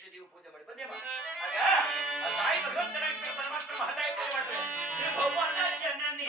ಎಷ್ಟು ನೀವು ಪೂಜೆ ಮಾಡಿ ಬಂದೇಮ್ಮ. ಆಗ ಆ ತಾಯಿ ಭಗವಂತನಾಗಿದ್ದ ಪರಮಾತ್ಮ ಮಹದಾಯಿ ಪೂಜೆ ಮಾಡ್ತಾರೆ. ತ್ರಿಭುವನ ಜನನಿ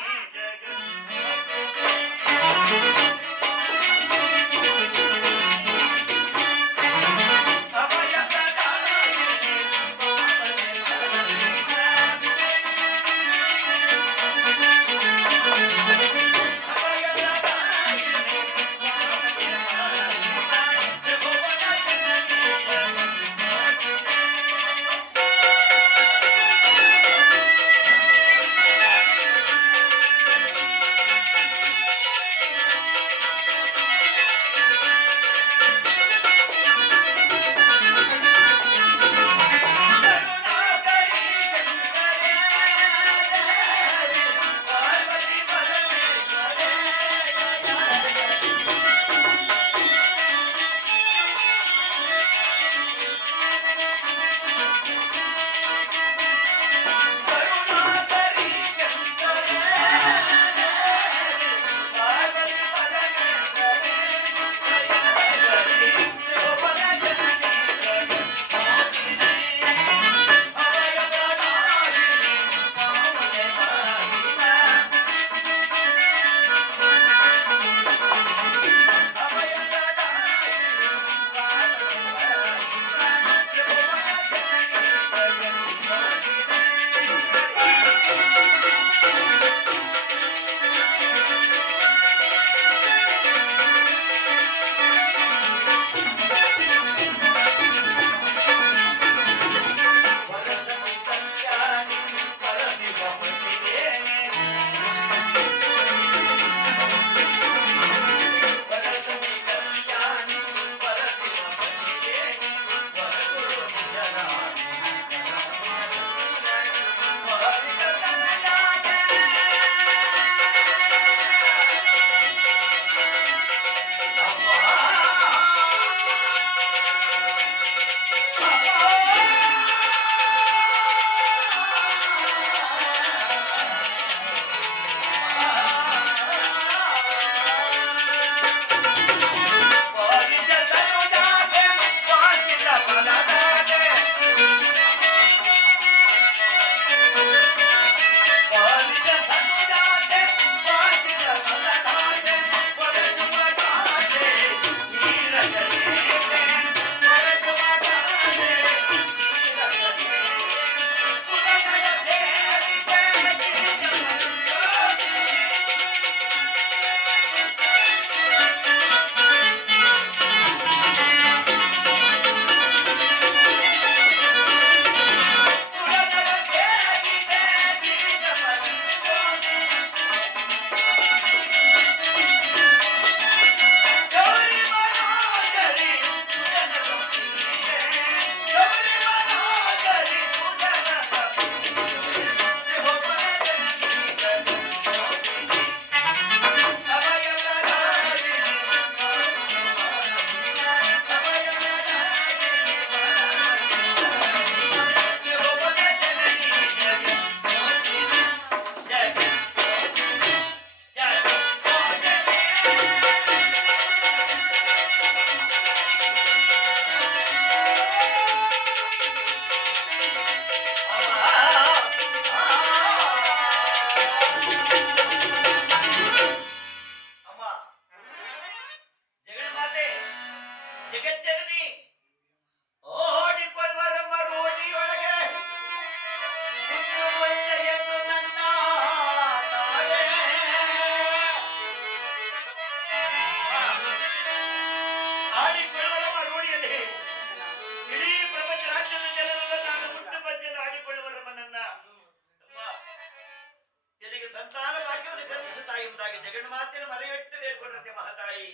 ಜಗನ್ಮಾತೆಯನ್ನು ಮರೆಯಟ್ಟು ಬೇಡ್ಕೊಂಡ್ರಂತೆ ಮಹತಾಯಿ.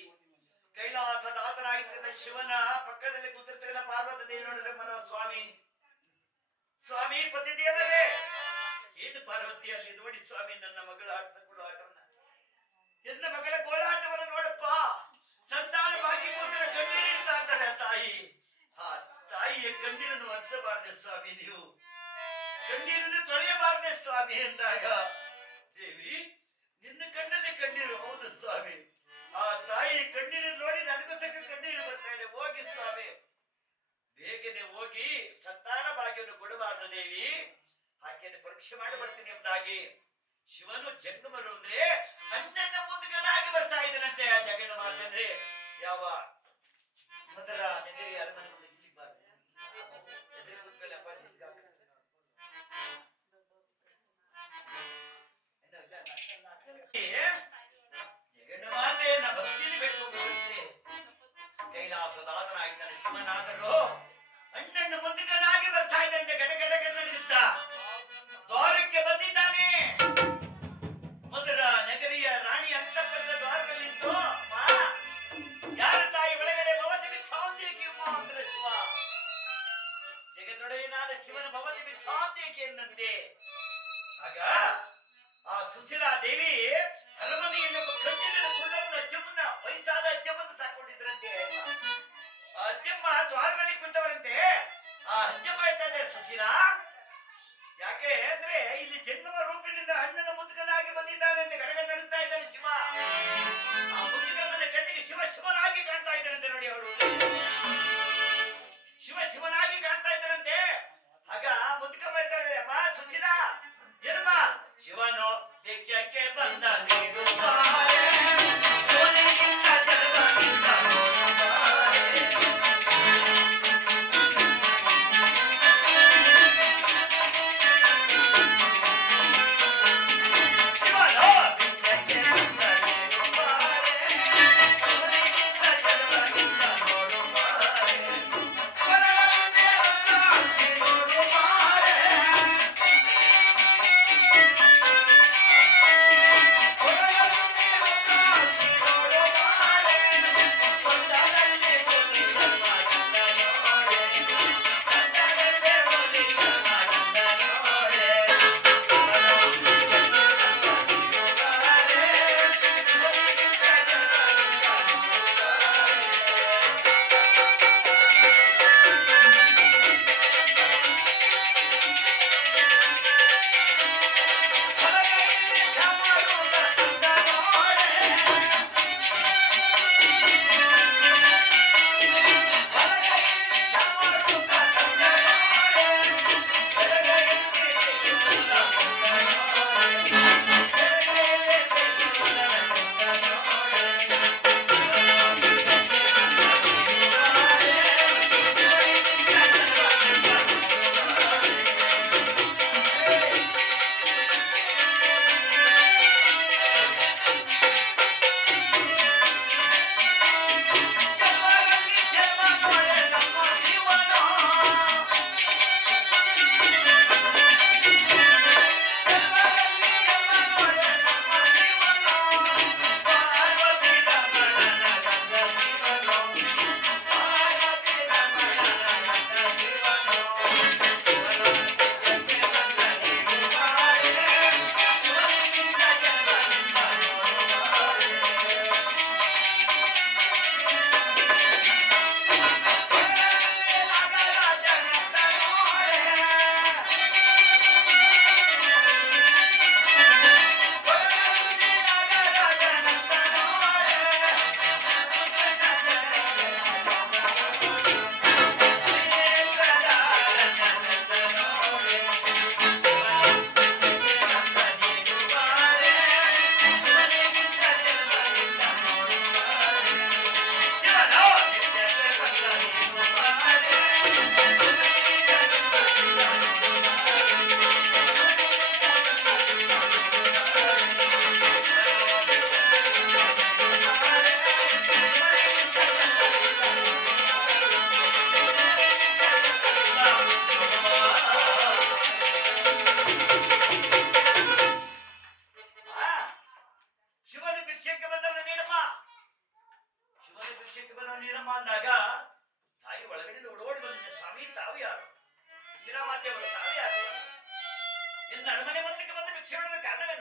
ಕೈಲಾಸದಾತನಾಗಿದ್ದ ಶಿವನ ಪಕ್ಕದಲ್ಲಿ ಕೂತಿರ್ತಕ್ಕಂಥ ಪಾರ್ವತಿ ದೇವಿ ನೋಡಿದ್ರೆ ಮನೋ ಸ್ವಾಮಿ ಸ್ವಾಮಿ ಪತಿದೇವರೇ, ಏನು ಪಾರ್ವತಿ ಅಲ್ಲಿ ನೋಡಿ ಸ್ವಾಮಿ ನನ್ನ ಮಗಳ ಆಟದ ಗೋಳಾಟವನ್ನ, ಎನ್ನ ಮಗಳ ಗೋಳಾಟವನ್ನು ನೋಡಪ್ಪ. ಸಂತಾನ ಬಾಕಿ ಕೂತರ ಕಣ್ಣೀರಿಡ್ತಾ ಇದ್ದಾರೆ ತಾಯಿ. ಆ ತಾಯಿಯ ಕಣ್ಣೀರನ್ನು ಒರೆಸಬಾರದೆ ಸ್ವಾಮಿ, ನೀವು ಕಣ್ಣೀರನ್ನು ತೊಳೆಯಬಾರದೆ ಸ್ವಾಮಿ ಎಂದಾಗ, ದೇವಿ ನಿನ್ನ ಕಣ್ಣಲ್ಲಿ ಕಣ್ಣೀರು. ಹೌದು ಸ್ವಾಮಿ, ಆ ತಾಯಿ ಕಣ್ಣೀರು ನೋಡಿ ನನಗೂ ಸಹ ಕಣ್ಣೀರು ಬರ್ತಾ ಇದೆ. ಹೋಗಿ ಸ್ವಾಮಿ, ಬೇಗನೆ ಹೋಗಿ ಸಂತಾನ ಭಾಗ್ಯವನ್ನು ಕೊಡಬಾರ್ದ ದೇವಿ, ಆಕೆಯನ್ನು ಪರೀಕ್ಷೆ ಮಾಡಿ ಬರ್ತೀನಿ ಎಂಬುದಾಗಿ ಶಿವನು ಜಂಗಮರು ಅಂದ್ರೆ ಅಣ್ಣನ ಮುದುಕನಾಗಿ ಬರ್ತಾ ಇದ್ದನಂತೆ. ಆ ಜಗಣ ಮಾತಂದ್ರೆ ಯಾವ ಮೊದಲ ನೆಗರಿ ಅರಮನೆ ಮುಂದೆ ಇಲ್ಲಿ ಎದುರು ಕೂತ್ಕೊಳ್ಳಿ ಅಪ್ಪಾಜಿ. ಜಗಣ ಮಾತೆಯನ್ನ ಭಕ್ತಿಯಲ್ಲಿ ಬೇಡ್ಕೊಂಡ್ಬಂತೆ ಕೈಲಾಸದಾದನಾಯ್ತಾನೆ ಶಿವನಾದರೂ ಅಣ್ಣನ ಮುದುಕನಾಗಿ ಬರ್ತಾ ಇದ್ದಂತೆ ಗಡ ಗಡ ಗಡ ನಡೆಯುತ್ತ ದ್ವಾರಕ್ಕೆ ಬಂದಿದ್ದಾನೆ. ಮಧುರ ನಗರಿಯ ರಾಣಿ ಅಂತಃಪುರದ ದ್ವಾರದಲ್ಲಿದ್ದು ಯಾರ ತಾಯಿ ಒಳಗಡೆ ಭವತಿ ಭಿಕ್ಷಾಂದೇಕಿ ಅಂದ್ರೆ ಶಿವ ಜಗದೊಡೆಯನಾದ ಶಿವನ ಭವತಿ ಭಿಕ್ಷಾಂದೇಕಿ ಎಂದಂತೆ. ಆಗ ಆ ಸುಶೀಲಾ ದೇವಿ ಅರಮನೆಯನ್ನು ಕಣ್ಣಿನ ಕುಳ್ಳವನ್ನ ಅಜ್ಜಮ್ಮನ ವಯಸ್ಸಾದ ಅಜ್ಜಮ್ಮನ ಸಾಕೊಂಡಿದ್ರಂತೆ. ಆ ಅಜ್ಜಮ್ಮ ದ್ವಾರದಲ್ಲಿ ಕುಂತವರಂತೆ. ಆ ಅಜ್ಜಮ್ಮ ಹೇಳ್ತಾ ಇದ್ದಾರೆ, ಸುಶೀಲಾ ಯಾಕೆ ಅಂದ್ರೆ ಇಲ್ಲಿ ಜಂಗಮ ರೂಪಿನಿಂದ ಅಣ್ಣನ ಮುದುಕನಾಗಿ ಬಂದಿದ್ದಾನೆ ಅಂತ ಗಡಗಡ ನಡುತ್ತಾ ಇದ್ದಾನೆ ಶಿವ. ಆ ಮುದುಕನ ಕಣ್ಣಿಗೆ ಶಿವ ಶಿವನಾಗಿ ಕಾಣ್ತಾ ಇದ್ದಾರಂತೆ. ನೋಡಿ ಅವರು ಶಿವ ಶಿವನಾಗಿ ಕಾಣ್ತಾ ಇದ್ದಾರಂತೆ. ಆಗ ಮುದುಕ ಬರ್ತಾ ಇದ್ದಾರೆ, ಅಮ್ಮ ಸುಶೀಲಾ ಏನಮ್ಮ ಶಿವನು ಭಿಕ್ಷಕ್ಕೆ ಬಂದ ನೀಡುತ್ತಾರೆ ಸೋನೆಗಿಂತ ಜಲವಾಗಿಂತ ನೋಡುತ್ತಾರೆ.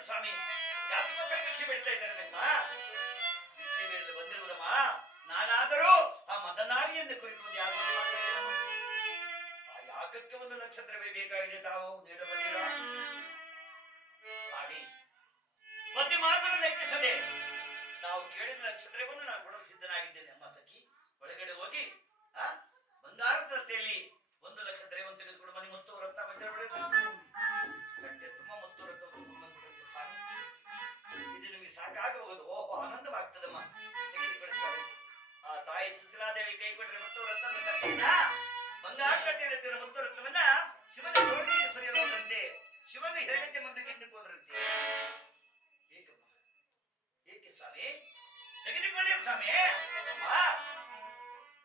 ಸ್ವಾಮಿ ಯಾಕೆ ಮತ್ತೆ ಭಿಕ್ಷೆ ಬೇಡ್ತಾ ಇದ್ದಾರೆ ನಿಮ್ಮ ಭಿಕ್ಷೆ ಬೇಡಲು ಬಂದಿರುವುದಮ್ಮ ನಾನಾದರೂ ಆ ಮದನಾರಿಯನ್ನು ಕುರಿತು ಯಾರು ಆ ಯಾಗಕ್ಕೆ ಒಂದು ನಕ್ಷತ್ರವೇ ಬೇಕಾಗಿದೆ ತಾವು ನೀಡಬಲ್ಲಿರ ಸ್ವಾಮಿ ಪತಿ ಮಾತನ್ನು ಲೆಕ್ಕಿಸದೆ ತಾವು ಕೇಳಿದ ನಕ್ಷತ್ರವನ್ನು ನಾನು ಕೊಡಲು ಸಿದ್ಧನಾಗಿದ್ದೇನೆ ಅಮ್ಮ ಸಖಿ ಒಳಗಡೆ ಹೋಗಿ ಬಂಗಾರದ ತಟ್ಟೆಯಲ್ಲಿ ಸಾಕಾಗಬಹುದು. ಓಹೋ, ಆನಂದವಾಗ್ತದಮ್ಮ. ತೆಗೆದುಕೊಳ್ಳಿ ಸ್ವಾಮಿ. ಆ ತಾಯಿ ಸುಶೀಲಾದೇವಿ ಕೈ ಕೊಟ್ಟರೆ ಮುತ್ತು ರತ್ನದ ತಟ್ಟೆಯನ್ನ, ಬಂಗಾರ ತಟ್ಟೆಯಲ್ಲಿದ್ದ ಮುತ್ತು ರತ್ನವನ್ನ ಶಿವನ ತೋಳಿಗೆ ಸುರಿಯಲಾದಂತೆ, ಶಿವನ ಹೆಗಲಿಗೆ ಮುಂದೆ ಕಿತ್ತುಕೊಂಡ್ರಂತೆ. ಏಕಮ್ಮ, ಏಕೆ ಸ್ವಾಮಿ? ತೆಗೆದುಕೊಳ್ಳಿ ಸ್ವಾಮಿ. ಅಮ್ಮ,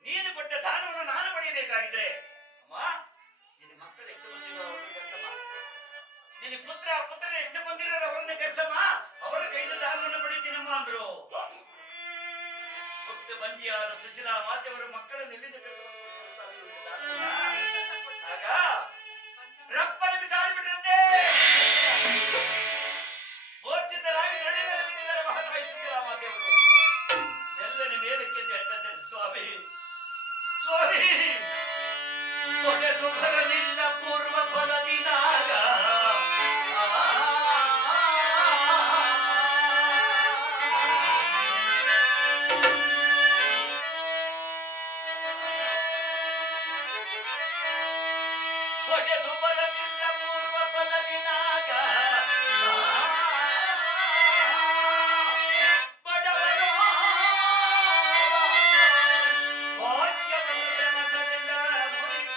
ನೀನು ಕೊಟ್ಟ ದಾನವನ್ನು ನಾನು ಪಡೆಯಬೇಕಾಗಿದ್ರೆ, ಅಮ್ಮ, ನಿನ್ನ ಮಕ್ಕಳು ಎಷ್ಟು ಬಂದಿರೋ ಅವ್ರನ್ನ ಕರ್ಸಮ್ಮ. ನಿನ್ನ ಪುತ್ರರು ಎಷ್ಟು ಬಂದಿರೋ ಅವರನ್ನ ಕರ್ಸಮ್ಮ. ಅವರ ಕೈಯಿಂದ ದಾನವನ್ನು ಪಡಿತೀನಮ್ಮ ಅಂದ್ರು. ಹುಟ್ಟು ಬಂಜಿಯಾದ ಸುಶೀಲಾ ಮಾತೆಯವರ ಮಕ್ಕಳನ್ನು ಎಲ್ಲಿಂದ ಕರ್ಕೊಂಡು ದಾನವನ್ನ? ಆಗ ರಪ್ಪನ ಬಿಸಾಡಿ ಬಿಟ್ರಂತೆ. ಮೋಚಿತರಾಗಿ ನಡೆ ಮೇಲೆ ಬಿಟ್ಟಿದ್ದಾರೆ ಮಹಾತಾಯಿ ಸುಶೀಲಾ ಮಾತೆಯವರು. ಎಲ್ಲನ ಮೇಲಕ್ಕೆ ಹೇಳ್ತಾರೆ, ಸ್ವಾಮಿ ಸ್ವಾಮಿ, ಒಡೆದು ಬರಲಿಲ್ಲ ಪೂರ್ವ ಫಲದಿನಾಗ, ಒಡೆದು ಬರಲಿಲ್ಲ ಪೂರ್ವ ಫಲದಿನಾಗ, ಬಡವರು ಭಾಗ್ಯದ ಮಗನೆಲ್ಲ ಮುನಿಪ.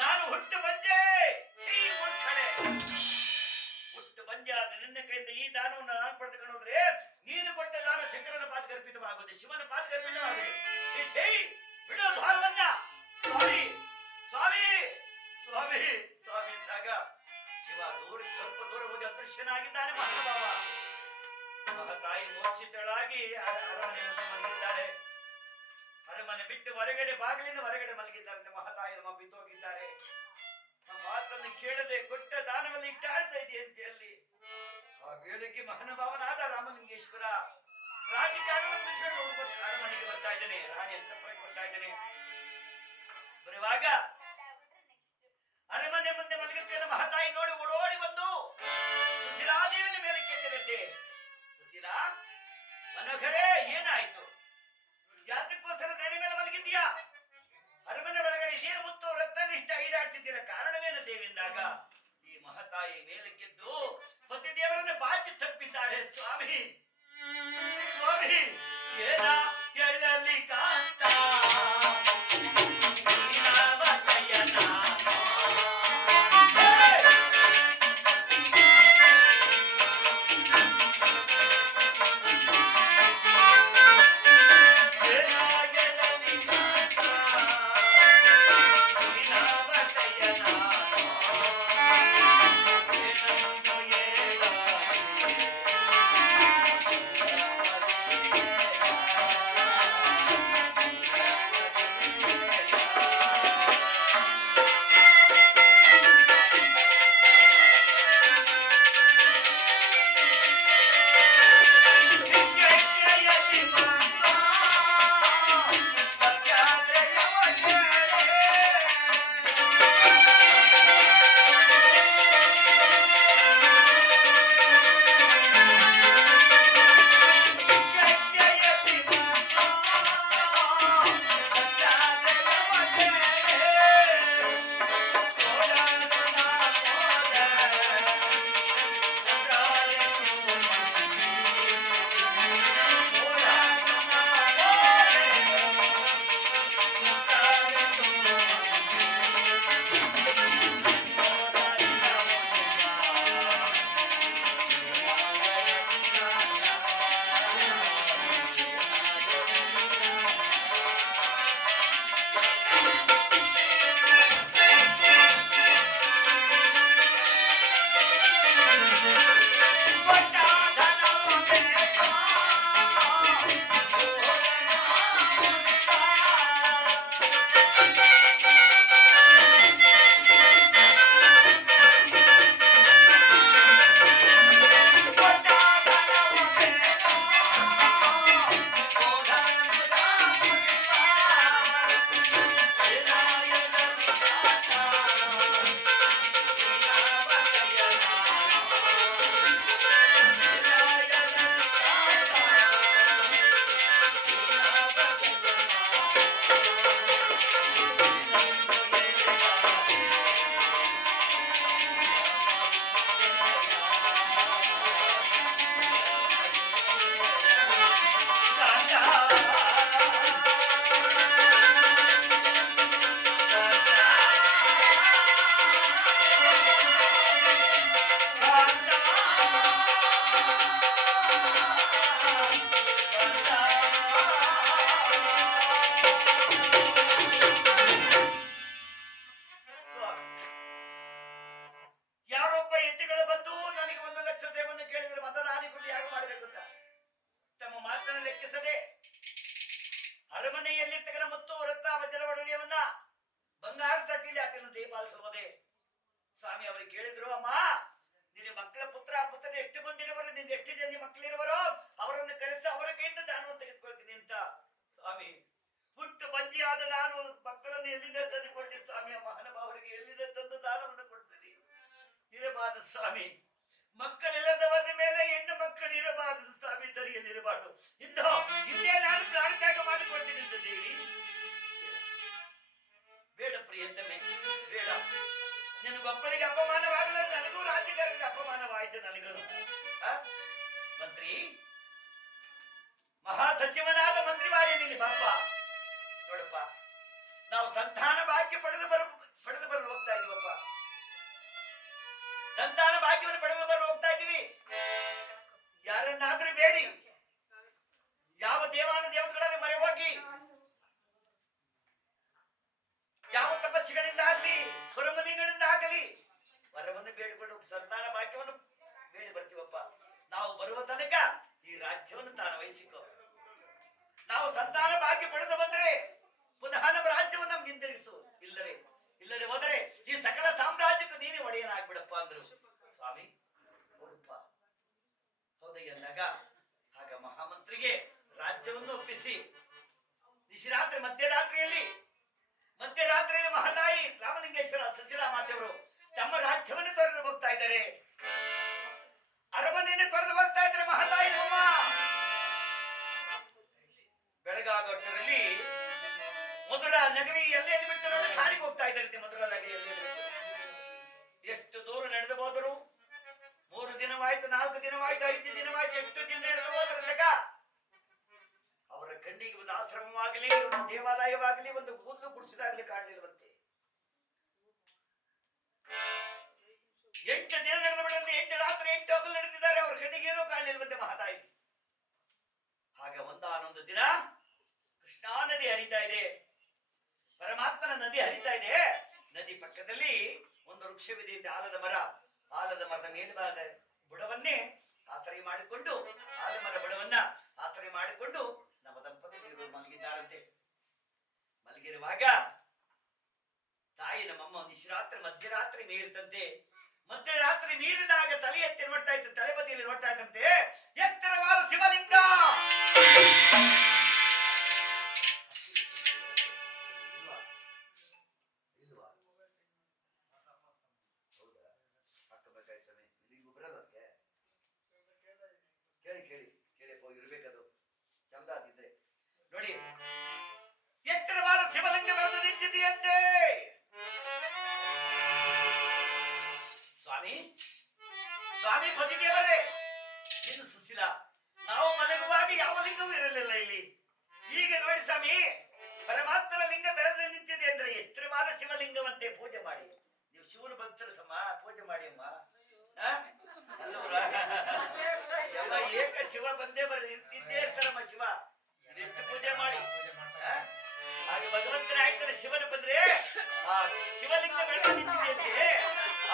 ನಾನು ಹುಟ್ಟು ಬಂದೆ. ಹುಟ್ಟು ಬಂಜಾದ ನಿನ್ನ ಕೈಯಿಂದ ಈ ದಾನವನ್ನು ನಾನು ಪಡೆದುಕೊಂಡು ಹೋದ್ರೆ, ನೀನು ಕೊಟ್ಟ ದಾನ ಶಂಕರನ ಪಾದಕರ್ಪಿತವಾಗುವುದು, ಶಿವನ ಪಾದಕರ್ಪಿತವಾಗುವುದು. ಬಿಡೋ ದ್ವಾರವನ್ನ. ಸ್ವಾಮಿ ಸ್ವಾಮಿ ಸ್ವಾಮಿ ಸ್ವಾಮಿ ಅಂದಾಗ ಶಿವ ಸ್ವಲ್ಪ ದೂರ ಹೋಗಿ ಅದೃಶ್ಯನಾಗಿದ್ದಾನೆ. ಮಹಾನುಭಾವ ಮಹತಾಯಿ ಮೋಚಿತಳಾಗಿ ಅರಮನೆ ಮಲಗಿದ್ದಾಳೆ. ಅರಮನೆ ಬಿಟ್ಟು ಹೊರಗಡೆ, ಬಾಗಿಲಿನ ಹೊರಗಡೆ ಮಲಗಿದ್ದಾರೆ. ಮಹತಾಯಿ ಬಿದ್ದೋಗಿದ್ದಾರೆ. ನಮ್ಮ ಮಾತನ್ನು ಕೇಳದೆ ಕೊಟ್ಟ ದಾನವನ್ನು ಇಟ್ಟಾಡ್ತಾ ಇದೆಯಂತೆ ಅಲ್ಲಿ. ಆ ವೇಳೆಗೆ ಮಹಾನುಭಾವನಾದ ರಾಮಲಿಂಗೇಶ್ವರ ರಾಜಕಾರಣವನ್ನು ಬಿಟ್ಟು ಅರಮನೆಗೆ ಬರ್ತಾ ಇದ್ದೇನೆ, ರಾಣಿ ಅಂತ ಬರ್ತಾ ಇದ್ದೇನೆ. ಬರುವಾಗ ಅರಮನೆ ಮುಂದೆ ಮಲಗಿರ್ತೇನೆ. ಮಹತಾಯಿ ನೋಡಿ ಓಡೋಡಿ ಬಂದು ಸುಶೀಲಾದೇವಿನ ಮೇಲೆ ಕೆತ್ತಿರಂತೆ. ಸುಶೀಲಾ ಮನೋಹರೇ, ಏನಾಯ್ತು? ಯಾತಕ್ಕೋಸ್ಕರ ನಡಿ ಮೇಲೆ ಮಲಗಿದ್ಯಾ? ಅರಮನೆ ಒಳಗಡೆ ಇದೇನು ಮುತ್ತು ರತ್ನ ಇಷ್ಟ ಈಡಾಡ್ತಿದ್ದೀರ, ಕಾರಣವೇನು ದೇವಿಂದಾಗ ಈ ಮಹತಾಯಿ ಮೇಲಕ್ಕೆದ್ದು ಪತಿದೇವರನ್ನು ಬಾಚಿ ತಪ್ಪಿದ್ದಾರೆ. ಸ್ವಾಮಿ ಸ್ವಾಮಿ, ಏನ ಎಳ್ಳಲಿ ಕಾಂತ ನೀನಾವ ಶಯನ. ಲೆಕ್ಕಿಸದೆ ಅರಮನೆಯಲ್ಲಿರ್ತಕ್ಕಂಥ ಮುತ್ತು ರತ್ನ ವಜ್ರ ಒಡವೆಯವನ್ನ ಬಂಗಾರ ತಟ್ಟಿಲಿ ಆತನ ದೀಪಾಲಿಸುವುದೇ. ಸ್ವಾಮಿ ಅವರು ಕೇಳಿದ್ರು, ಅಮ್ಮ ನಿನ್ನ ಮಕ್ಕಳ ಪುತ್ರ ಎಷ್ಟು ಬಂದಿರುವರು, ನಿನ್ನ ಎಷ್ಟು ಜನ ಮಕ್ಕಳಿರುವರೋ ಅವರನ್ನು ಕರೆಸಿ ಅವರ ಕೈಯಿಂದ ದಾನವನ್ನು ತೆಗೆದುಕೊಳ್ತೀನಿ ಅಂತ. ಸ್ವಾಮಿ ಪುಟ್ಟು ಬಂಜಿಯಾದ ನಾನು ಮಕ್ಕಳನ್ನು ಎಲ್ಲಿಂದ ತಂದುಕೊಂಡೆ ಸ್ವಾಮಿ, ಮಹಾನುಭಾವರಿಗೆ ಎಲ್ಲಿಂದ ತಂದು ದಾನವನ್ನು ಕೊಡ್ತೀನಿ. ಇರಬಾರದು ಸ್ವಾಮಿ, ಮಕ್ಕಳಿಲ್ಲದವರ ಮೇಲೆ ಹೆಣ್ಣು ಮಕ್ಕಳು ಇರಬಾರದು ಸ್ವಾಮಿ, ತರಿಯಲ್ಲಿರಬಾರದು. ಹಿಂದೆ ನಾನು ಪ್ರಾಣತ್ಯಾಗ ಮಾಡಿಕೊಡ್ತೀನಿ ಅಂತ ದೇವಿ. ಬೇಡ ಪ್ರಿಯತಮೆ ಬೇಡ, ನಿನಗೊಬ್ಬಳಿಗೆ ಅಪಮಾನವಾಗಲ್ಲ, ನನಗೂ ರಾಜ್ಯಕಾರರಿಗೆ ಅಪಮಾನವಾಯಿತು. ನನಗೂ ಮಂತ್ರಿ ಮಹಾಸಚಿವನಾದ ಮಂತ್ರಿ ಬಾರಿ ನಿಲ್ಲಿ ಬಾಪ. ನೋಡಪ್ಪ, ನಾವು ಸಂತಾನ ಭಾಗ್ಯ ಪಡೆದು ಬರಲು ಹೋಗ್ತಾ ಇದೀವಪ್ಪ. ಸಂತಾನ ಭಾಗ್ಯವನ್ನು ಪಡೆದು ಬರಲು ಹೋಗ್ತಾ ಇದ್ದೀವಿ. ಯಾರನ್ನಾದ್ರೂ ಬೇಡಿ, ಯಾವ ದೇವತೆಗಳಲ್ಲಿ ಮರೆ ಹೋಗಿ, ಯಾವ ತಪಸ್ಸುಗಳಿಂದ ಆಗಲಿ ಹೊರಮನಿಗಳಿಂದ ಆಗಲಿ ವರವನ್ನು ಬೇಡಿಕೊಂಡು ಸಂತಾನ ಭಾಗ್ಯವನ್ನು ಬೇಡಿ ಬರ್ತೀವಪ್ಪ. ನಾವು ಬರುವ ತನಕ ಈ ರಾಜ್ಯವನ್ನು ತಾನು ವಹಿಸಿಕೊ. ನಾವು ಸಂತಾನ ಭಾಗ್ಯ ಪಡೆದು ಬಂದ್ರೆ ಪುನಃ ನಮ್ಮ ರಾಜ್ಯವನ್ನು ನಮ್ಗೆ ಹಿಂದಿರುಗಿಸು. ಇಲ್ಲದೆ ಹೋದರೆ ಈ ಸಕಲ ಸಾಮ್ರಾಜ್ಯಕ್ಕೂ ನೀನೇ ಒಡೆಯನಾಗ್ಬಿಡಪ್ಪ ಅಂದ್ರು. ಸ್ವಾಮಿ ಹೌದಪ್ಪ, ಹೌದಯ್ಯ ಅಂದಾಗ ಆಗ ಮಹಾಮಂತ್ರಿಗೆ ರಾಜ್ಯವನ್ನು ಒಪ್ಪಿಸಿ ಮಧ್ಯರಾತ್ರಿಯಲ್ಲಿ ಮಹಾತಾಯಿ ರಾಮಲಿಂಗೇಶ್ವರ ಸಚಿಲಾ ಮಾತೆಯವರು ತಮ್ಮ ರಾಜ್ಯವನ್ನು ತೊರೆದು ಹೋಗ್ತಾ ಇದ್ದಾರೆ. ಅರಮನೆಯನ್ನು ತೊರೆದು ಹೋಗ್ತಾ ಇದ್ದಾರೆ ಮಹಾತಾಯಿ ಅಮ್ಮ. ಬೆಳಗಾಗೋಷ್ಟರಲ್ಲಿ ಮಧುರಾ ನಗರಿ ಎಲ್ಲೆಲ್ಲಿ ಬಿಟ್ಟು ನೋಡಿ ಕಾಡಿಗೆ ಹೋಗ್ತಾ ಇದ್ದಾರೆ. ಮಧುರಾ ನಗರಿ ಎಲ್ಲೆಲ್ಲಿ ಎಷ್ಟು ದೂರ ನಡೆದು ಹೋದರು? 3 ದಿನವಾಯ್ತು, 4 ದಿನವಾಯ್ತು, 5 ದಿನವಾಯ್ತು, ಎಷ್ಟು ದಿನ ನಡೆದು ಹೋದ್ರ ಸಕ ಅವರ ಕಣ್ಣಿಗೆ ಒಂದು ಆಶ್ರಮವಾಗಲಿ, ಒಂದು ದೇವಾಲಯವಾಗಲಿ, ಒಂದು ಕೂದಲು ಗುಡಿಸಿದಾಗಲಿ ಕಾಣಲಿಲ್ವಂತೆ. 8 ದಿನ ನಡೆದ ಬಿಡಂತೆ, 8 ರಾತ್ರಿ 8 ಹಗಲು ನಡೆದಿದ್ದಾರೆ. ಅವರ ಕಣ್ಣಿಗೆ ಏನೂ ಕಾಣಲಿಲ್ವಂತೆ ಮಹಾತಾಯಿ. ಆಗ ಒಂದಾನೊಂದು ದಿನ ಕೃಷ್ಣಾ ನದಿ ಹರಿತಾ ಇದೆ, ಪರಮಾತ್ಮನ ನದಿ ಹರಿತಾ ಇದೆ. ನದಿ ಪಕ್ಕದಲ್ಲಿ ಒಂದು ವೃಕ್ಷವಿದೆ, ಆಲದ ಮರದ ಮೇಲ್ಭಾಗದ ಬುಡವನ್ನೇ ಆಶ್ರಯ ಮಾಡಿಕೊಂಡು, ಆಲಮರ ಬುಡವನ್ನ ಆಶ್ರಯ ಮಾಡಿಕೊಂಡು ನಮ್ಮ ದಂಪತಿಗಳು ಮಲಗಿದ್ದಾರಂತೆ. ಮಲಗಿರುವಾಗ ತಾಯಿ ನಮ್ಮಮ್ಮ ಮಧ್ಯರಾತ್ರಿ ಮೀರಿದಂತೆ. ಮಧ್ಯರಾತ್ರಿ ಮೀರಿದಾಗ ತಲೆ ಎತ್ತಿ ನೋಡ್ತಾ ಇತ್ತು, ತಲೆ ಬದಿಯಲ್ಲಿ ನೋಡ್ತಾ ಇದ್ದಂತೆ ಎತ್ತರವಾದ ಶಿವಲಿಂಗ. ಕೇಳಿ ಇರ್ಬೇಕದು ಚಂದ ಆದಿದ್ರೆ ನೋಡಿ. ಎತ್ತರವಾದ ಶಿವಲಿಂಗ ಬೆಳೆದು ನಿಂತಿದೆಯಂತೆ. ಸ್ವಾಮಿ ಪತಿದೇವರೇ, ಇನ್ನು ಸುಶೀಲ, ನಾವು ಮಲಗುವಾಗ ಯಾವ ಲಿಂಗವೂ ಇರಲಿಲ್ಲ ಇಲ್ಲಿ. ಈಗ ನೋಡಿ ಸ್ವಾಮಿ, ಪರಮಾತ್ಮನ ಲಿಂಗ ಬೆಳೆದು ನಿಂತಿದೆ ಅಂದ್ರೆ ಎತ್ತರವಾದ ಶಿವಲಿಂಗವಂತೆ ಪೂಜೆ ಮಾಡಿ. ನೀವು ಶಿವನ ಭಕ್ತರು ಪೂಜೆ ಮಾಡಿ ಅಮ್ಮ. ಅಲ್ಲವರ ಏಕ ಶಿವ ಬಂದೇ ಇರ್ತಿದ್ದೇ ಇರ್ತಾರಮ್ಮ. ಶಿವ ಎಷ್ಟು ಪೂಜೆ ಮಾಡಿ ಹಾಗೆ ಭಗವಂತನ ಆಯ್ತಾರೆ. ಶಿವನ ಬಂದ್ರೆ ಆ ಶಿವಲಿಂಗ ಬೆಳೆದು ನಿಂತಿದೆ,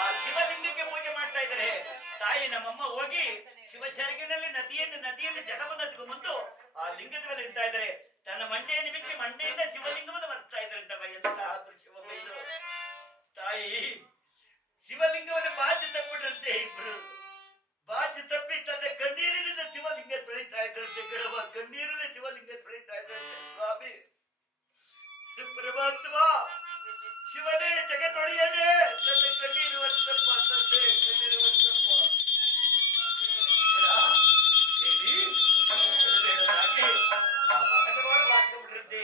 ಆ ಶಿವಲಿಂಗಕ್ಕೆ ಪೂಜೆ ಮಾಡ್ತಾ ಇದ್ದಾರೆ. ತಾಯಿ ನಮ್ಮಮ್ಮ ಹೋಗಿ ಶಿವಶರ್ಗಿನಲ್ಲಿ ನದಿಯಲ್ಲಿ ಜಲವನ್ನು ಎತ್ಕೊಂಡ್ಬಂದು ಆ ಲಿಂಗದ ಮೇಲೆ ಇಡ್ತಾ ಇದ್ದಾರೆ. ತನ್ನ ಮಂಡೆಯನ್ನು ಬಿಚ್ಚಿ ಮಂಡೆಯಿಂದ ಶಿವಲಿಂಗವನ್ನು ಬರ್ತಾ ಇದ್ದಾರೆ. ಎಂತಹ ದೃಶ್ಯವಮ್ಮ ಇದು. ತಾಯಿ ಶಿವಲಿಂಗವನ್ನು ಬಾಚಿ ತಪ್ಪಿಡ್ರಂತೆ. ಇಬ್ರು ಬಾಚಿ ತಪ್ಪಿ ತನ್ನ ಕಣ್ಣೀರಿನಿಂದ ಶಿವಲಿಂಗ ತೊಳಿತಾ ಇದ್ರಂತೆ. ಕಡವ ಕಣ್ಣೀರಲ್ಲೇ ಶಿವಲಿಂಗ ತೊಳಿತಾ ಇದ್ರಂತೆ. ಸ್ವಾಮಿ ಪರಮಾತ್ಮ ಶಿವನೇ ಜಗತ್ತೊಡೆಯನೇ, ತನ್ನ ಕಣ್ಣೀರು ವರ್ಷಪ್ಪ, ತಂದೆ ಕಣ್ಣೀರು ವರ್ಷಪ್ಪ. ಬಾಚಿಕೊಂಡ್ಬಿಟ್ಟಿರುತ್ತೆ.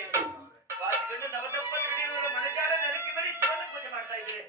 ಬಾಚಿಕೊಂಡು ನವದಂಪತಿಗಳು ಮಣಜಾಲ ನೆಲಕ್ಕೆ ಬರೀ ಶಿವನ ಪೂಜೆ ಮಾಡ್ತಾ ಇದ್ರೆ.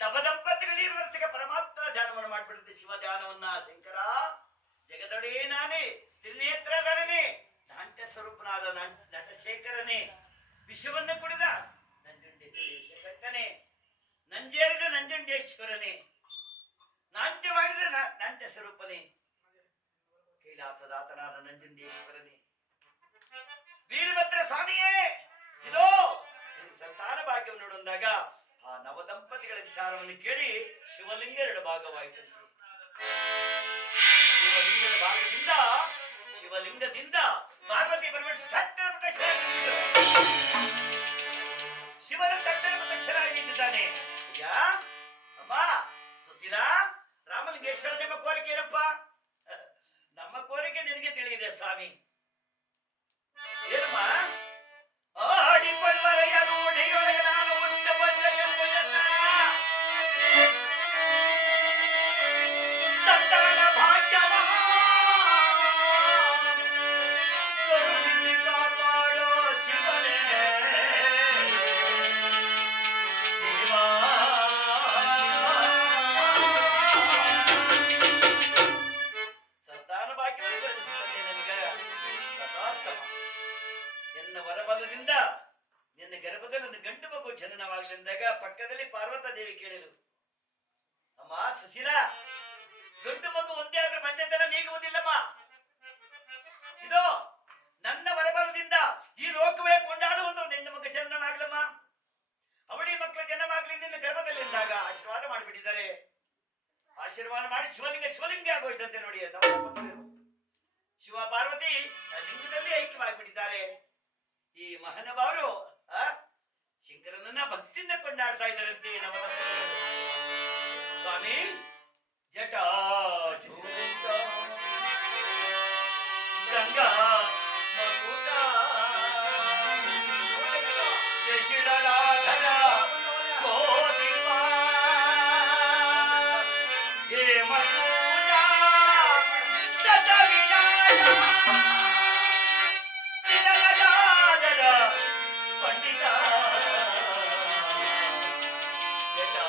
ನವದಂಪತಿಗಳು ಇರುವರ್ಸಿಗೆ ಪರಮಾತ್ಮನ ಧ್ಯಾನವನ್ನು ಮಾಡ್ಬಿಡುತ್ತೆ. ಶಿವ ಧ್ಯಾನವನ್ನ ಶಂಕರ ಜಗದೊಡೇ ನಾನೇ ತ್ರಿನೇತ್ರಧರನೇ ನಾಟ್ಯ ಸ್ವರೂಪನಾದ ನಟಶೇಖರನೇ ವಿಷವನ್ನು ಕುಡಿದ ನಂಜುಂಡೇಶ್ವರಿ ವಿಷಕಟ್ಟನೆ ನಂಜೇರಿದ ನಂಜುಂಡೇಶ್ವರನೇ ನಾಟ್ಯವಾಡಿದ ನಾಟ್ಯ ಸ್ವರೂಪನೇ ಕೈಲಾಸದಾತನಾದ ನಂಜುಂಡೇಶ್ವರನೇ ವೀರಭದ್ರ ಸ್ವಾಮಿಯೇ ಇದೋ ಸಂತಾನ ಭಾಗ್ಯವನ್ನು ನೋಡೊಂದಾಗ ಆ ನವದಂಪತಿಗಳ ವಿಚಾರವನ್ನು ಕೇಳಿ ಶಿವಲಿಂಗ ಎರಡು ಭಾಗವಾಯಿತು. ಶಿವಲಿಂಗದಿಂದ ಪಾರ್ವತಿ ಪರಮೇಶ್ವರ ಶಿವನ ತಟ್ಟನ ಪ್ರತ್ಯಕ್ಷರಾಗಿ ನಿಂತಿದ್ದಾನೆ. ಯಾ ಅಮ್ಮ ಸುಶೀಲಾ ರಾಮಲಿಂಗೇಶ್ವರ ನಿಮ್ಮ ಕೋರಿಕೆ ಏನಪ್ಪ? ನಮ್ಮ ಕೋರಿಕೆ ನಿನಗೆ ತಿಳಿಯಿದೆ ಸ್ವಾಮಿ. ಏನಮ್ಮ? ಆಡಿಕೊಳ್ಳರೆಯ ರೂಢಿಯೊಳಗೆ ನಾನು ಉಂಟ ಬಂದ ಎಂಬುದನ್ನ ಸಂತಾನ ಭಾಗ್ಯವ ಕರುಣಿಸಿ ಕಾಪಾಡೋ ಶಿವನೇ ದೇವಾ. ಸಂತಾನ ಭಾಗ್ಯವನ್ನು ಕರುಣಿಸಿದಂತೆ ನನಗೆ ಸದಾಸ್ತಮ ಎನ್ನ ವರಬಲದಿಂದ ನಿನ್ನ ಗರ್ಭದಲ್ಲಿ ಒಂದು ಗಂಡು ಮಗು ಜನನವಾಗಲೆಂದಾಗ ಪಕ್ಕದಲ್ಲಿ ಪಾರ್ವತ ದೇವಿ ಕೇಳಿರು, ಅಮ್ಮ ಸುಶೀಲಾ ಗಂಡು ಮಗು ಒಂದೇ ಆದ್ರೆ ಬಂಜೆತನ ನೀಗುವುದಿಲ್ಲಮ್ಮ. ಇದು ನನ್ನ ವರಬಲದಿಂದ ಈ ಲೋಕವೇ ಕೊಂಡಾಡುವ ಒಂದು ಹೆಣ್ಣು ಮಗ ಜನನವಾಗ್ಲಮ್ಮ. ಅವಳಿ ಮಕ್ಕಳ ಜನವಾಗ್ಲಿ ನಿನ್ನ ಗರ್ಭದಲ್ಲಿದ್ದಾಗ ಆಶೀರ್ವಾದ ಮಾಡಿಬಿಟ್ಟಿದ್ದಾರೆ. ಆಶೀರ್ವಾದ ಮಾಡಿ ಶಿವಲಿಂಗ ಆಗೋಯ್ತಂತೆ ನೋಡಿ. ಶಿವ ಪಾರ್ವತಿ ಲಿಂಗದಲ್ಲಿ ಐಕ್ಯವಾಗಿಬಿಟ್ಟಿದ್ದಾರೆ. ಈ ಮಹಾನುಭಾವರು ಶಂಕರನನ್ನ ಭಕ್ತಿಯಿಂದ ಕೊಂಡಾಡ್ತಾ ಇದ್ದಾರಂತೆ ನವದಂಪತಿಗಳು. ಸ್ವಾಮಿ ಜಟಾಜೂಟ ಗಂಗಾ ಮಗುಟ ಶಶಿಧರ ಕೋದಿಪ ಹೇ ಮಗುಟ ದತ್ತವಿನಾಯ ಪಂಡಿತ ಗಂಗಾ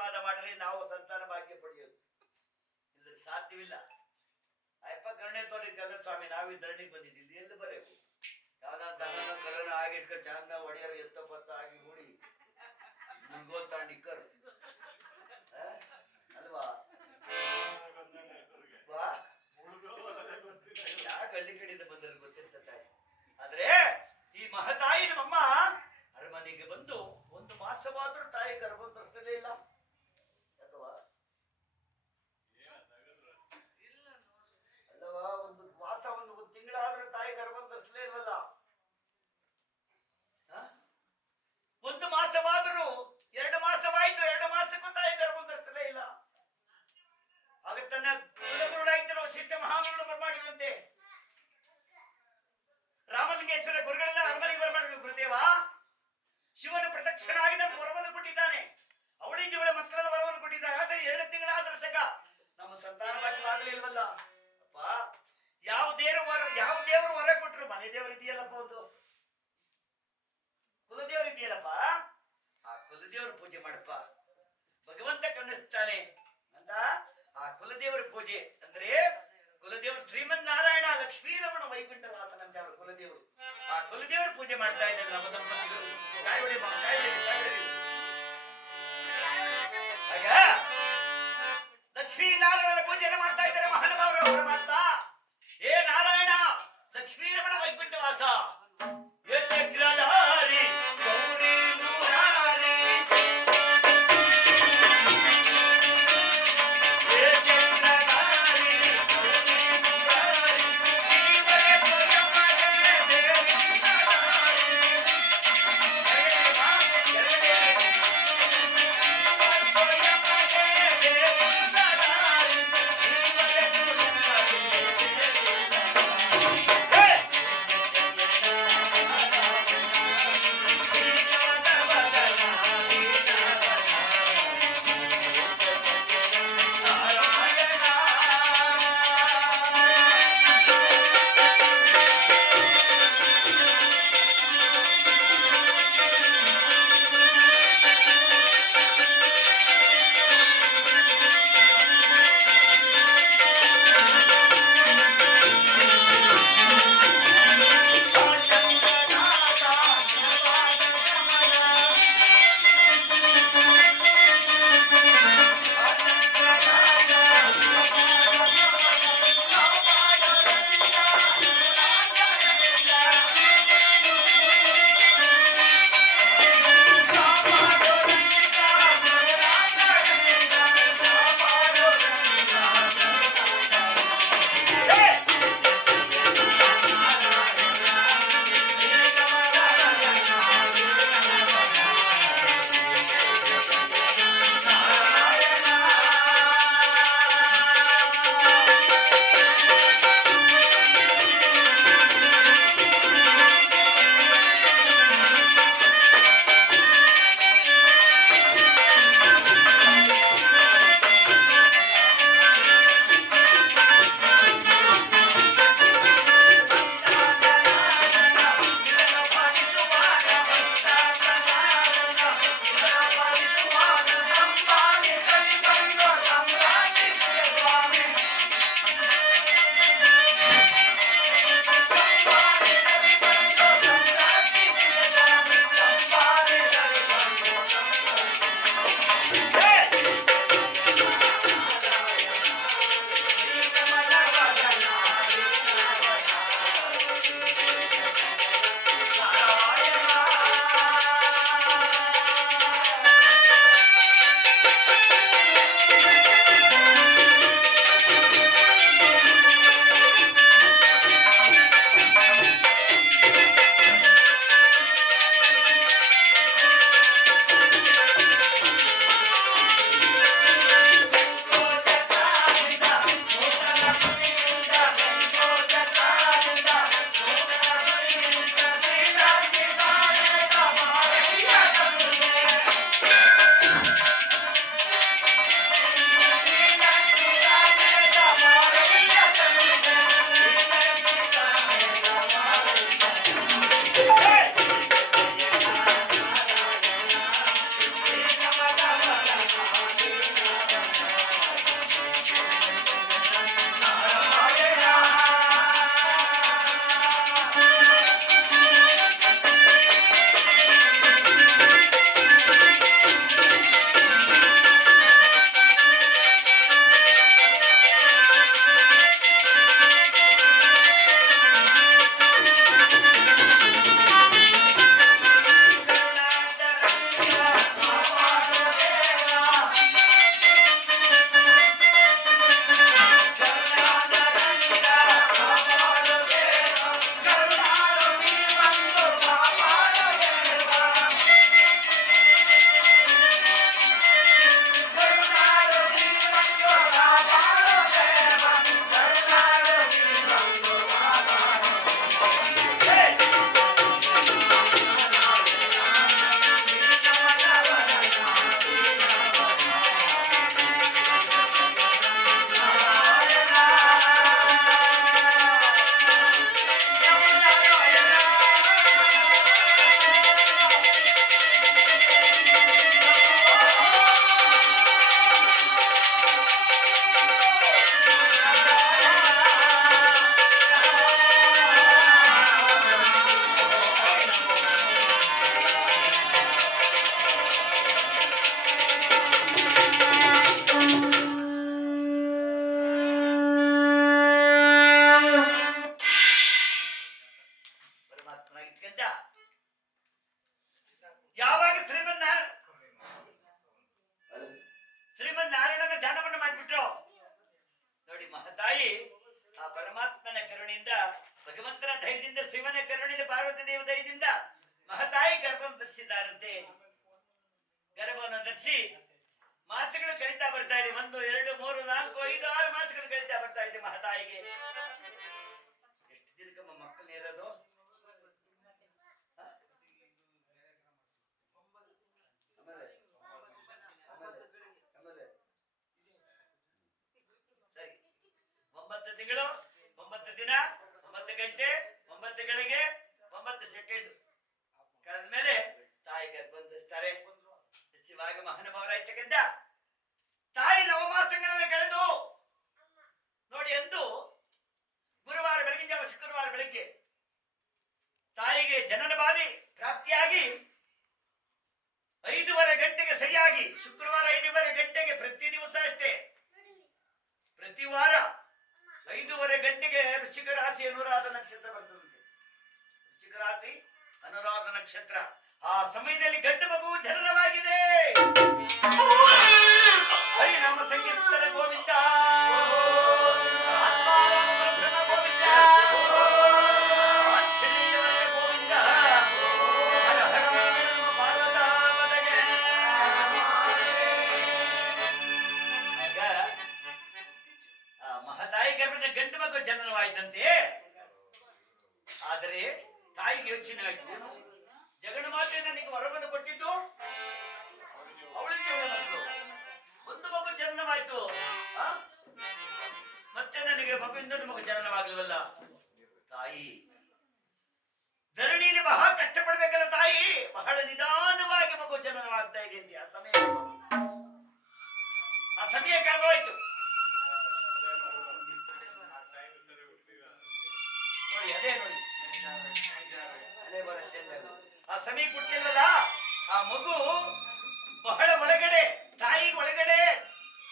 ಆಶೀರ್ವಾದ ಮಾಡಿದ್ರೆ ನಾವು ಸಂತಾನ ಭಾಗ್ಯ ಪಡೆಯೋದು. ಇದು ಸಾಧ್ಯವಿಲ್ಲ. ಅಯ್ಯಪ್ಪ ಕರುಣೆ ತೋರಿದ್ದಲ್ಲ ಸ್ವಾಮಿ, ನಾವೀ ಧರಣಿಗೆ ಬಂದಿದ್ದಿಲ್ಲ, ಎಲ್ಲಿ ಬರೆಯವು ಯಾವ್ದಂತ ಕರೋನಾ ಆಗಿಟ್ಕೊಂಡು ಚಾಂದ ಒಡೆಯರು ಎತ್ತಪತ್ತ ಆಗಿ ಹೂಡಿ ನಿಕ್ಕರು ಅಲ್ವಾ? ಯಾಕೆ ಹಳ್ಳಿ ಕಡೆಯಿಂದ ಬಂದ್ರೆ ಗೊತ್ತಿರ್ತದೆ. ಆದ್ರೆ ಈ ಮಹತಾಯಿ ನಮ್ಮಮ್ಮ ಅರಮನೆಗೆ ಬಂದು ಒಂದು ಮಾಸವಾದ್ರೂ ತಾಯಿ ಗರ್ಭ ಧರಿಸಲೇ ಇಲ್ಲ. ಅಥವಾ ಅಲ್ಲವಾ, ಒಂದು ಮಾಸ ಒಂದು ತಿಂಗಳಾದ್ರೂ ತಾಯಿ ಗರ್ಭ ಧರಿಸಲೇ ಇಲ್ವಲ್ಲ. ಒಂದು ಮಾಸವಾದರೂ 2 ಮಾಸವಾಯ್ತು, 2 ಮಾಸಕ್ಕೂ ತಾಯಿ ಗರ್ಭ ಧರಿಸಲೇ ಇಲ್ಲ. ಆಗ ತನ್ನ ಗುರುಗಳಾಯ್ತಲ್ಲ ಶಿಷ್ಟ ಮಹಾಗುರುಗಳು ಬರ್ಮಾಡಿದಂತೆ ರಾಮಲಿಂಗೇಶ್ವರ ಗುರುಗಳೆಲ್ಲ ಅರಮನೆಗೆ ಬರ್ಮಾಡಿದ್ರು. ಗುರುದೇವ ಶಿವನ ಪ್ರದಕ್ಷಿಣಾಗಿ ನಮ್ಮ ವರವನ್ನು ಕೊಟ್ಟಿದ್ದಾನೆ, ಅವಳಿಗೆ ಇವಳ ಮಕ್ಕಳ ವರವನ್ನು ಕೊಟ್ಟಿದ್ದಾನೆ. ಆದರೆ 2 ತಿಂಗಳಾದ್ರ ಸಗ ನಮ್ಮ ಸಂತಾನ ಭಾಗ್ಯವಾಗಲೇ ಇಲ್ವಲ್ಲ. ಅಪ್ಪ, ಯಾವ ದೇವರು ವರ ಕೊಟ್ರು? ಮನೆ ದೇವರು ಇದೆಯಲ್ಲಪ್ಪ, ಒಂದು ಕುಲದೇವರು ಇದೆಯಲ್ಲಪ್ಪ, ಆ ಕುಲದೇವರ ಪೂಜೆ ಮಾಡಪ್ಪ, ಭಗವಂತ ಕಣ್ಣಿಸ್ತಾನೆ ಅಂತ. ಆ ಕುಲದೇವರ ಪೂಜೆ ಅಂದ್ರೆ ಕುಲದೇವರು ಶ್ರೀಮನ್ ನಾರಾಯಣ ಲಕ್ಷ್ಮೀರಮಣ ವೈಕುಂಠ ವಾಸನ ಅಂತ ಅವರು ಕುಲದೇವರು. ಆ ಕುಲದೇವರ ಪೂಜೆ ಮಾಡ್ತಾ ಇದ್ದಾರೆ ನಮ್ಮ ದಂಪತಿಗಳು. ಆಗ ಲಕ್ಷ್ಮೀನಾರಾಯಣನ ಪೂಜೆಯನ್ನು ಮಾಡ್ತಾ ಇದ್ದಾರೆ ಮಹಾನುಭಾವರು. ಮಾಡ್ತಾ, ಏ ನಾರಾಯಣ ಲಕ್ಷ್ಮೀರಮಣ ವೈಕುಂಠ ವಾಸ ಕರುಣೆಯಿಂದ, ಭಗವಂತನ ದಯದಿಂದ, ಶಿವನ ಕರುಣೆಯಿಂದ, ಪಾರ್ವತಿ ದೇವ ದಯದಿಂದ ಮಹತಾಯಿ ಗರ್ಭವನ್ನು ಧರಿಸಿದ್ದಾರಂತೆ. ಗರ್ಭವನ್ನು ಧರಿಸಿ ಮಾಸಗಳು ಕಳೀತಾ ಬರ್ತಾ ಇದೆ. 1, 2, 3, 4, 5, 6 ಮಾಸಗಳು ಕಳೀತಾ ಬರ್ತಾ ಇದೆ ಮಹತಾಯಿಗೆ. ಎಷ್ಟು ದಿನಕ್ಕಮ್ಮ ಮಕ್ಕಳು ಇರೋದು? ಸರಿ, 9 ತಿಂಗಳು, 9 ದಿನ, 9 ಗಂಟೆ, 9 ಗಳಿಗೆ 9 ಸೆಕೆಂಡ್ ಕಳೆದ ಮೇಲೆ ತಾಯಿ ಗರ್ಭ ಧರಿಸ್ತಾರೆ. ಶಿವಾಗ ಮಹಾನುಭಾವರಾಯ್ತಕ್ಕಂಥ ತಾಯಿ ನವಮಾಸಗಳನ್ನು ಕಳೆದು ನೋಡಿ, ಎಂದು ಗುರುವಾರ ಬೆಳಗಿನ ಜಾವ ಶುಕ್ರವಾರ ಬೆಳಗ್ಗೆ ತಾಯಿಗೆ ಜನನ ಬಾಧೆ ಪ್ರಾಪ್ತಿಯಾಗಿ 5:15 ಗಂಟೆಗೆ ಸರಿಯಾಗಿ, ಶುಕ್ರವಾರ 5:15 ಗಂಟೆಗೆ ಪ್ರತಿ ದಿವಸ ಅಷ್ಟೇ, ಪ್ರತಿ ವಾರ 5:15 ಗಂಟೆಗೆ ವೃಶ್ಚಿಕ ರಾಶಿ ಅನುರಾಧ ನಕ್ಷತ್ರ ಬರ್ತದಂತೆ. ವೃಶ್ಚಿಕ ರಾಶಿ ಅನುರಾಧ ನಕ್ಷತ್ರ, ಆ ಸಮಯದಲ್ಲಿ ಗಂಡು ಮಗು ಜನನವಾಗಿದೆ. ಹರಿನಾಮ ಸಂಕೀರ್ತನ ಗೋವಿಂದ, ಆತ್ಮಾರಾಮ ಬ್ರಹ್ಮ ಗೋವಿಂದ, ಆಂಜನೇಯ ಗೋವಿಂದ, ಹರ ಹರ ಮಂಗಳ ಪಾರ್ವತಾಪದಗೆ. ಆಗ ಆ ಮಹತಾಯಿ ಗರ್ಭದ ಗಂಡು ಮಗು ಜನನವಾಯ್ತಂತೆ. ಆದರೆ ತಾಯಿಗೆ ಯೋಚನೆ ಆಯ್ತು, ಜಗಣ ಮಾತೆ ನನಗೆ ವರವನ್ನು ಕೊಟ್ಟಿದ್ದು ಅವಳಿಗೆ ಮಕ್ಕಳು, ಒಂದು ಮಗು ಜನನವಾಯ್ತು, ಮತ್ತೆ ನನಗೆ ಮಗು ಇನ್ನೊಂದು ಮಗು ಜನನವಾಗಲಿವಲ್ಲ. ತಾಯಿ ಧರಣಿಯಲ್ಲಿ ಬಹಳ ಕಷ್ಟಪಡ್ಬೇಕಲ್ಲ, ತಾಯಿ ಬಹಳ ನಿಧಾನವಾಗಿ ಮಗು ಜನನವಾಗ್ತಾ ಇದೆ ಅಂತ. ಆ ಸಮಯ ಕಾಲವಾಯ್ತು. ನೋಡಿ, ಅದೇ ನೋಡಿ, ಆ ಸಮಯ ಕೊಟ್ಟಿಲ್ವಲ್ಲ, ಆ ಮಗು ಬಹಳ ಒಳಗಡೆ, ತಾಯಿ ಒಳಗಡೆ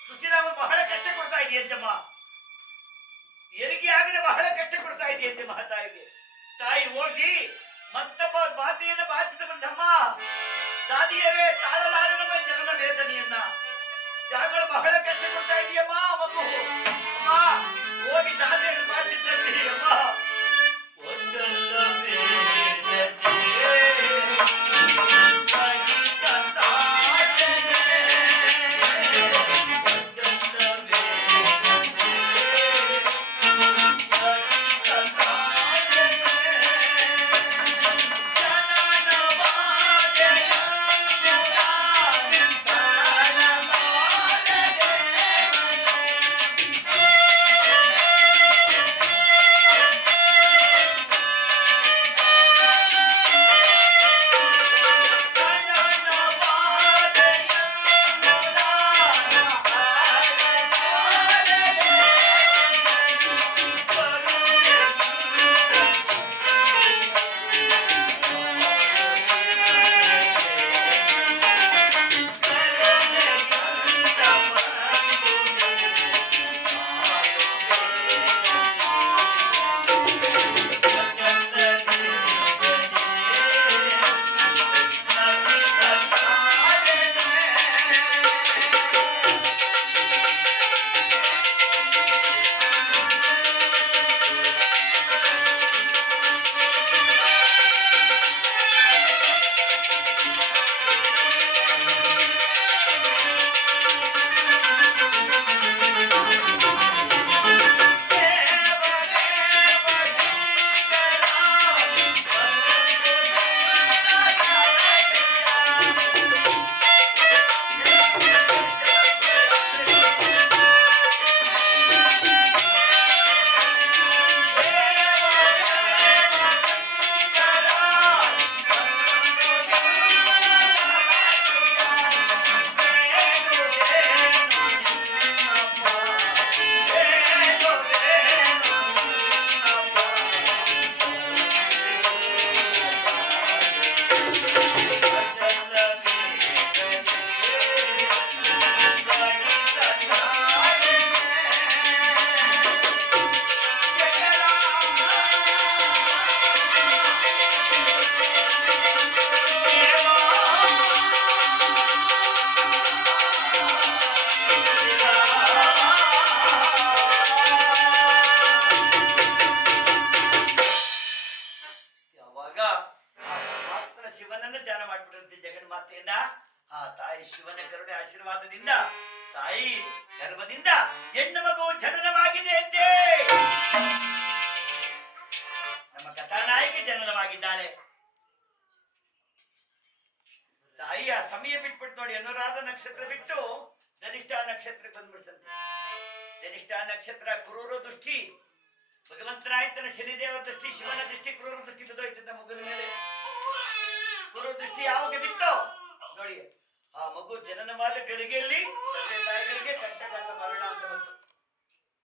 ಸುಶೀಲಾಮ ಬಹಳ ಕಷ್ಟ ಕೊಡ್ತಾ ಇದೆಯಂತಮ್ಮ. ಹೆರಿಗೆ ಆಗದೆ ಬಹಳ ಕಷ್ಟ ಕೊಡ್ತಾ ಇದೆಯಂತೆ ಮಹಾತಾಯಿಗೆ. ತಾಯಿ ಹೋಗಿ ಮತ್ತೊಬ್ಬ ಮಾತೆಯನ್ನು ಬಾಚಿದ ಬಂದಮ್ಮ, ದಾದಿಯರೇ ತಾಳಲಾರೆ ನಮ್ಮ ಜನನ ವೇದನೆಯನ್ನ, ಯಾಗಳು ಬಹಳ ಕಷ್ಟ ಕೊಡ್ತಾ ಇದೆಯಮ್ಮ ಮಗು. ಅಮ್ಮ ಹೋಗಿ ದಾದಿಯರು ಬಾಚಿದ್ರಲ್ಲಿ, ಅಮ್ಮ ಆ ತಾಯಿ ಶಿವನ ಕರುಣೆ ಆಶೀರ್ವಾದದಿಂದ ತಾಯಿ ಗರ್ಭದಿಂದ ಹೆಣ್ಣು ಮಗು ಜನನವಾಗಿದೆ ಅಂತೆ. ನಮ್ಮ ಕಥಾನಾಯಕಿ ಜನನವಾಗಿದ್ದಾಳೆ. ತಾಯಿಯ ಸಮಯ ಬಿಟ್ಬಿಟ್ಟು ನೋಡಿ, ಅನುರಾಧ ನಕ್ಷತ್ರ ಬಿಟ್ಟು ಧನಿಷ್ಠ ನಕ್ಷತ್ರ ಬಂದ್ಬಿಡ್ತಂತೆ. ಧನಿಷ್ಠ ನಕ್ಷತ್ರ ಕ್ರೂರ ದೃಷ್ಟಿ, ಭಗವಂತನಾಯ್ತನ ಶನಿದೇವರ ದೃಷ್ಟಿ, ಶಿವನ ದೃಷ್ಟಿ, ಕ್ರೂರ ದೃಷ್ಟಿ ಬಿದ್ದೋಯ್ತಂತ ಮಗುವಿನ ಮೇಲೆ. ಕ್ರೂರ ದೃಷ್ಟಿ ಯಾವಾಗ ಬಿತ್ತೋ ನೋಡಿ, ಆ ಮಗು ಜನನವಾದ ಗಳಿಗೆಯಲ್ಲಿ